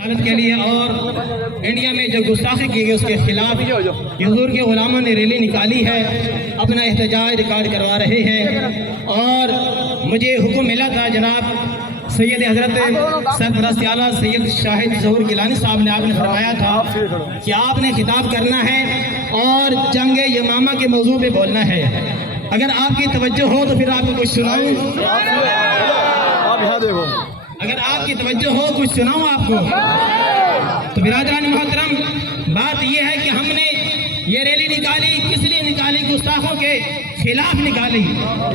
رسالت کے لیے اور انڈیا میں جو گستاخی کی گئی اس کے خلاف حضور کے غلاموں نے ریلی نکالی ہے، اپنا احتجاج ریکارڈ کروا رہے ہیں۔ اور مجھے حکم ملا تھا جناب سید حضرت سرپرست اعلیٰ سید شاہد ظہور گیلانی صاحب نے، آپ نے فرمایا تھا کہ آپ نے خطاب کرنا ہے اور جنگ یمامہ کے موضوع پہ بولنا ہے۔ اگر آپ کی توجہ ہو تو پھر آپ کو کچھ سناؤں، اگر آپ کی توجہ ہو کچھ سناؤں آپ کو تو برادران محترم، بات یہ ہے کہ ہم نے یہ ریلی نکالی کس لیے نکالی؟ گستاخوں کے خلاف نکالی۔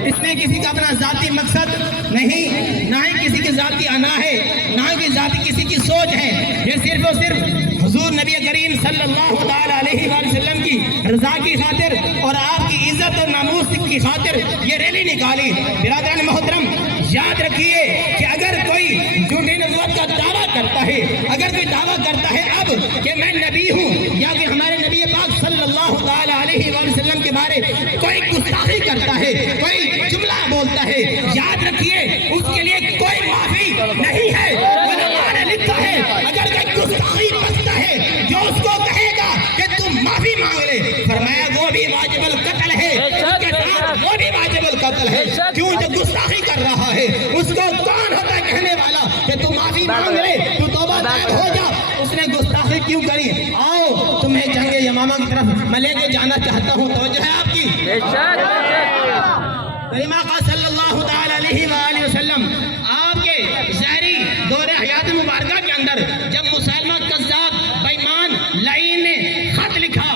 اس میں کسی کا اپنا ذاتی مقصد نہیں، نہ ہی کسی کی ذاتی انا ہے، نہ ہی ذاتی کسی کی سوچ ہے۔ یہ صرف اور صرف حضور نبی کریم صلی اللہ علیہ وآلہ وسلم کی رضا کی خاطر اور آپ کی عزت اور ناموس کی خاطر یہ ریلی نکالی۔ برادران محترم، یاد رکھیے کہ اگر کوئی جھوٹی نبوت کا دعویٰ کرتا ہے، اگر کوئی دعویٰ کرتا ہے اب کہ میں نبی ہوں، یا کہ ہمارے نبی پاک صلی اللہ علیہ وآلہ وسلم کے بارے کوئی گستاخی کرتا ہے، کوئی جملہ بولتا ہے، یاد رکھیے اس کے لیے کوئی معافی نہیں ہے۔ علماء نے لکھا ہے اگر کوئی گستاخی کرتا ہے جو اس کو کہے گا کہ تم معافی مانگ لے، فرمایا وہ بھی واجب القتل ہے، اس کے ساتھ وہ بھی واجب القتل ہے۔ کیوں؟ جو گستاخی کر رہا ہے اس کو کون ہوتا ہے کہنے والا کہ تم معافی مانگ لے، تو توبہ طائب ہو جا؟ اس نے گستاخی کیوں کری؟ آؤ تمہیں جنگ یمامہ کی طرف میں لے کے جانا چاہتا ہوں، توجہ ہے آپ کی؟ آقا صلی اللہ علیہ وآلہ وسلم آپ کے ظاہری دور حیات مبارکہ کے اندر جب مسلمہ کذاب بےمان لعین نے خط لکھا،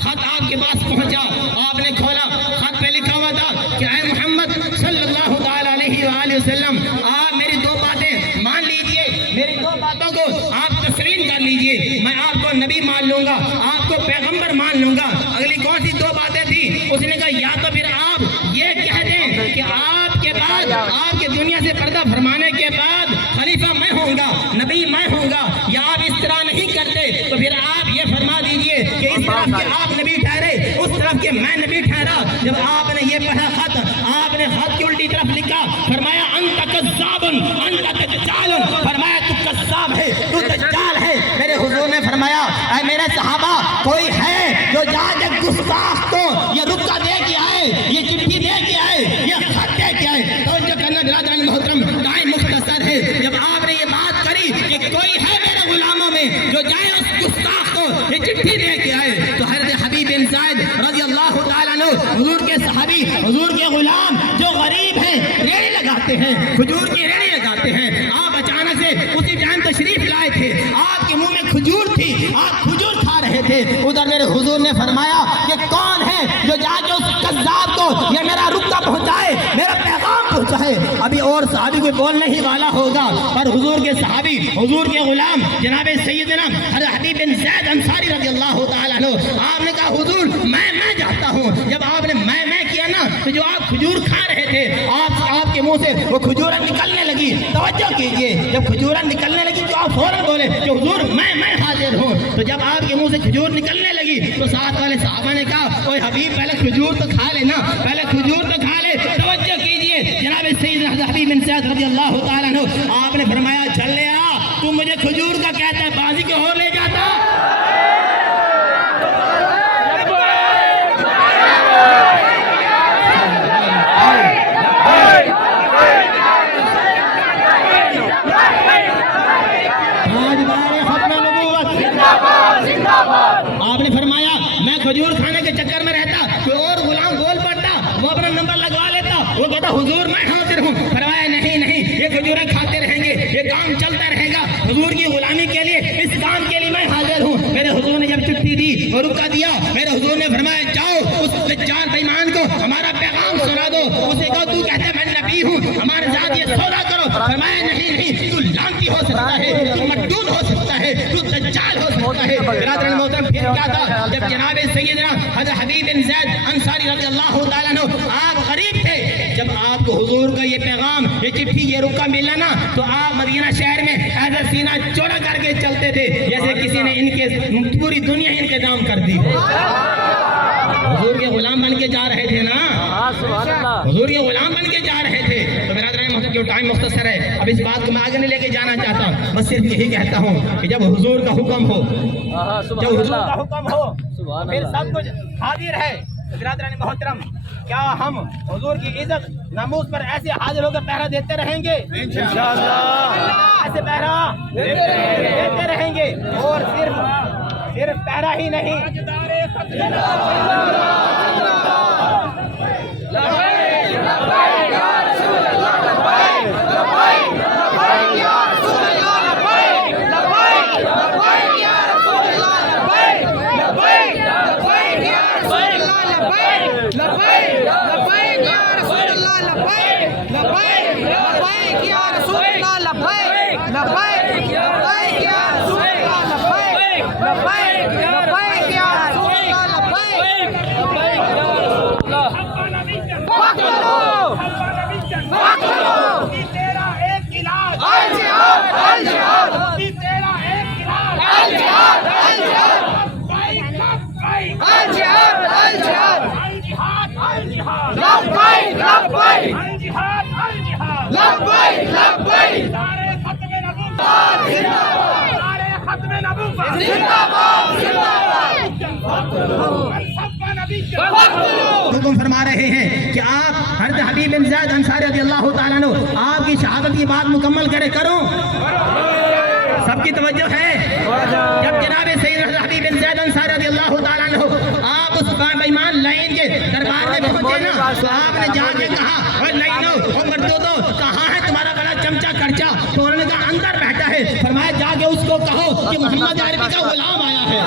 خط آپ کے پاس پہنچا، آپ نے کھولا، خط پہ لکھا ہوا تھا کہ اے محمد صلی اللہ علیہ وآلہ وسلم، آپ میری دو باتیں مان لیجئے، میری دو باتوں کو آپ تسلیم کر لیجئے، میں آپ کو نبی مان لوں گا، آپ کو پیغمبر مان لوں گا۔ اگلی کون سی دو باتیں تھی؟ اس نے کہا یا تو پھر آپ یہ کہہ دیں کہ آپ کے بعد، آپ کے دنیا سے پردہ فرمانے کے بعد خلیفہ میں ہوں گا، نبی میں ہوں گا، یا آپ اس طرح نہیں کرتے تو پھر آپ یہ فرما دیجئے کہ اس طرف کے آپ نبی ٹھہرے، اس طرف کے میں نبی ٹھہرا۔ جب آپ نے یہ پڑھا خط، آپ نے خط کی الٹی طرف لکھا، فرمایا انت کذاب انت دجال، فرمایا تو کذاب ہے، تو دجال ہے۔ میرے حضور نے فرمایا اے میرے صحابہ، کوئی ہے جو جا کے گستاخ کو یہ رکا دے کے آئے، یہ چٹھی دے کے آئے، یہ خط دے کے آئے؟ توجہ کرنا برادران محترم، ٹائم مختصر ہے۔ جب آپ نے یہ بات کری کہ کوئی ہے میرے غلاموں میں جو جائے اس گستاخ کو یہ چٹھی دے کے آئے، تو حضرت حبیب بن زید رضی اللہ تعالیٰ عنہ، حضور کے صحابی، حضور کے غلام جو غریب ہیں، ریڑھی لگاتے ہیں، کھجور کی ریڑھی لگاتے ہیں، آپ اچانک سے اسی ٹائم تشریف لائے تھے، آپ کے منہ میں کھجور تھی، آپ کھجور کھا رہے تھے، ادھر میرے حضور نے فرمایا کہ کون ہے جو جا کے اس کذاب کو یہ میرا رکا پہنچائے، میرا پیغام پہنچائے؟ ابھی اور صحابی کوئی بولنے ہی والا ہوگا، پر حضور کے صحابی، حضور کے غلام جناب سیدنا حضرت حبیب بن زید انصاری رضی اللہ تعالیٰ عنہ، آپ نے کہا حضور میں جاتا ہوں۔ جب آپ نے میں کیا نا، تو جو آپ کھجور کھا رہے تھے، آپ کے منہ سے وہ کھجوریں نکلنے لگی۔ توجہ کیجئے، جب کھجوریں نکلنے لگی تو آپ فوراً بولے کہ حضور میں حاضر ہوں۔ تو جب آپ کے منہ سے کھجور نکلنے لگی تو ساتھ والے صحابہ نے کہا اوے حبیب پہلے کھجور تو کھا لینا، پہلے کھجور تو کھا لے۔ توجہ کیجئے، جناب سیدنا حضرت حبیب بن زید رضی اللہ تعالیٰ عنہ، آپ نے فرمایا چل لے آ، تو مجھے کھجور کا کہتا ہے، بازی کے اور لے جاتا۔ آپ نے فرمایا میں کھجور کھانے کے چکر میں رہتا، کوئی اور غلام بول پڑتا، وہ اپنا نمبر لگوا لیتا، وہ کہتا حضور میں حاضر ہوں۔ فرمایا نہیں، یہ کھجوریں کھاتے رہیں گے، یہ کام چلتا رہے گا، حضور کی غلامی کے لیے، اس کام کے لیے میں حاضر ہوں۔ میرے حضور نے جب چٹھی دی اور رکا دیا، میرے حضور نے فرمایا جاؤ اس دجال بےمان کو ہمارا پیغام سنا دو، اسے کہو تو کہتا ہے میں نبی ہوں، ہمارے ساتھ یہ سودا کرو۔ فرمایا نہیں، تو لعنتی ہو سکتا ہے، تو مردود ہو سکتا ہے، تو دجال ہو سکتا ہے۔ برادران محترم، پھر کیا تھا؟ جب جناب سیدنا حضرت حبیب بن زید انصاری رضی اللہ تعالیٰ عنہ، آپ غریب تھے، جب آپ کو حضور کا یہ پیغام، یہ چٹھی، یہ رکا ملا نا، تو آپ مدینہ شہر میں ایسا سینہ چوڑا کر کے چلتے تھے جیسے کسی نے ان کے پوری دنیا انتظام کر دی۔ حضور کے غلام بن کے جا رہے تھے نا، حضور کے غلام بن کے جا رہے تھے۔ تو برادران جو ٹائم مختصر ہے، اب اس بات کو میں آگے نہیں لے کے جانا چاہتا، بس صرف یہی کہتا ہوں کہ جب حضور کا حکم ہو، جب حضور کا حکم ہو پھر سب کچھ حاضر ہے۔ برادران محترم، کیا ہم حضور کی عزت ناموس پر ایسے حاضر ہو کر پہرا دیتے رہیں گے؟ انشاءاللہ ایسے پہرا دیتے رہیں گے، اور صرف پہرا ہی نہیں، حکم فرما رہے ہیں کہ آپ حضرت حبیب بن زید انصاری رضی اللہ تعالیٰ عنہ آپ کی شہادت کی بات مکمل کروں، سب کی توجہ ہے۔ جب جناب سید حضرت حبیب بن زید انصاری رضی اللہ تعالیٰ عنہ آپ اس بےایمان لائن کے دربار میں پہنچے نا، تو آپ نے جا کے کہا اور لائنوں اور مردودوں کہاں ہے تمہارا بڑا چمچا کرچا؟ تو انہوں نے کہا اندر بیٹھا ہے۔ فرمایا جا کے اس کو کہو کہ محمد عربی کا غلام آیا ہے،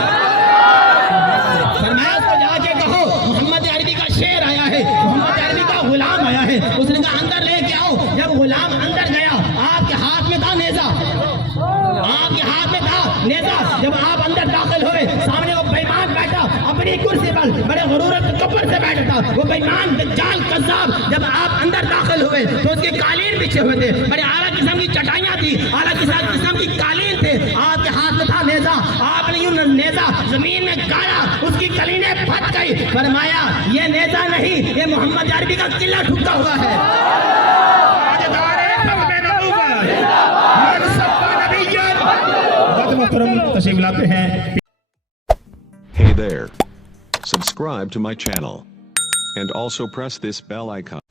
فرمایا اس کو جا کے کہو محمد عربی کا شعر آیا ہے، محمد عربی کا غلام آیا ہے۔ اس نے کہا اندر لے کے آؤ۔ جب غلام اندر گیا، آپ کے ہاتھ میں تھا نیزہ، آپ کے ہاتھ میں تھا نیزہ۔ جب آپ اندر داخل ہوئے، سامنے وہ بےمان بیٹھا اپنی کرسی پر، بڑے غرورت کبر سے بیٹھا تھا وہ بےمان دجال کذاب۔ جب آپ اندر داخل ہوئے تو اس کے قالین بچھے ہوئے تھے، بڑے اعلیٰ قسم کی چٹائیاں تھی، اعلیٰ قسم کی قالین تھے، آپ کے ہاتھ میں تھا نیزہ۔ آپ نے یوں نیزہ زمین میں گاڑا، اس کی کلینیں پھٹ گئی۔ فرمایا یہ نیزہ نہیں، یہ محمد عربی کا قلعہ ٹھکا ہوا ہے۔ تشریف لاتے ہیں۔ Hey there. Subscribe to my channel. And also press this bell icon.